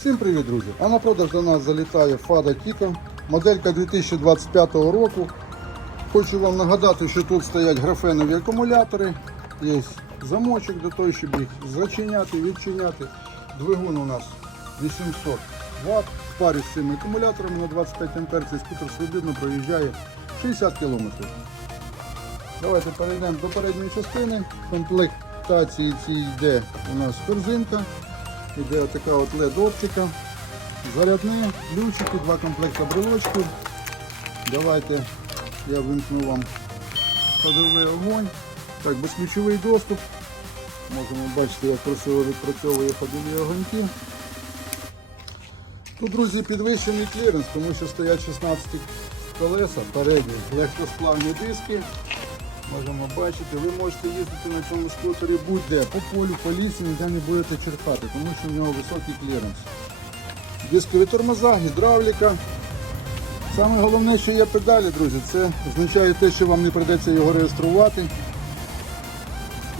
Всім привіт, друзі! А на продаж до нас залітає Fada Kiko, моделька 2025 року. Хочу вам нагадати, що тут стоять графенові акумулятори, є замочок для того, щоб їх зачиняти, відчиняти. Двигун у нас 800 Вт. В парі з цими акумуляторами на 25 А цей скутер свобідно проїжджає 60 км. Давайте перейдемо до передньої частини. В комплектації цій йде у нас корзинка. Іде така от LED оптика. Зарядне, ключики, два комплекти брелочків. Давайте я вимкну вам ходовий огонь. Так, безключовий доступ. Можемо бачити, як красиво відпрацьовує ходові огоньки. Тут, друзі, підвищений кліренс, тому що стоять 16 колеса передні, легкосплавні диски. Можемо бачити, ви можете їздити на цьому скутері будь-де, по полю, по лісі, ніде не будете черпати, тому що в нього високий кліренс. Дискові тормоза, гідравліка. Саме головне, що є педалі, друзі, це означає те, що вам не прийдеться його реєструвати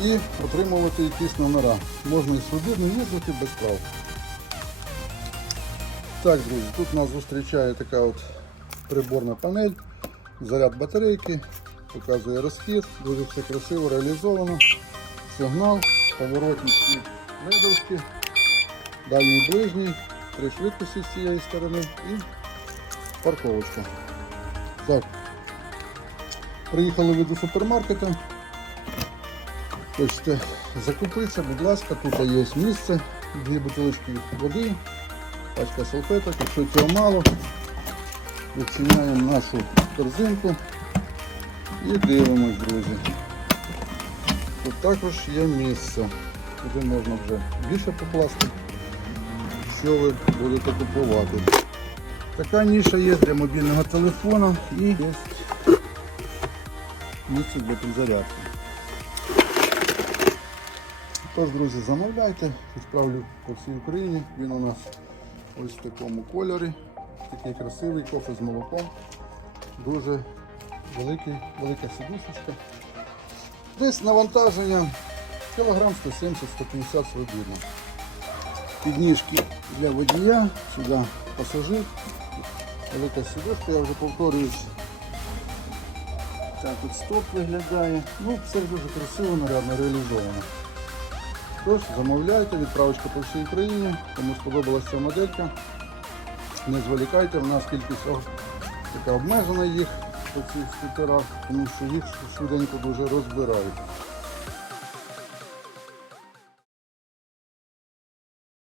і отримувати якісь номера. Можна і свобідно їздити без прав. Так, друзі, тут нас зустрічає така от приборна панель, заряд батарейки, показує розхід, дуже все красиво реалізовано. Сигнал, поворотні всі ледовські, дальній ближній, три швидкості з цієї сторони і парковочка. Так. Приїхали ви до супермаркету. Хочете закупитися, будь ласка, тут є місце, дві бутилочки води, пачка салфеток, якщо цього мало, відчиняємо нашу корзинку і дивимось, друзі. Тут також є місце, куди можна вже більше покласти, що ви будете купувати. Така ніша є для мобільного телефона і є місце для підзарядки. Тож, друзі, замовляйте, відправлю по всій Україні. Він у нас ось в такому кольорі. Такий красивий кофе з молоком. Дуже великий, велика сидушечка. Десь навантаження кілограм 170-150 свобідно. Підніжки для водія, сюди пасажир. Велика сидушка, я вже повторююсь. Так от стоп виглядає. Ну, все дуже красиво, нарядно реалізовано. Тож, замовляйте, відправочка по всій Україні. Кому сподобалася ця моделька. Не зволікайте, в нас кількість така обмежена їх по цих скутерах, тому що їх швиденько дуже розбирають.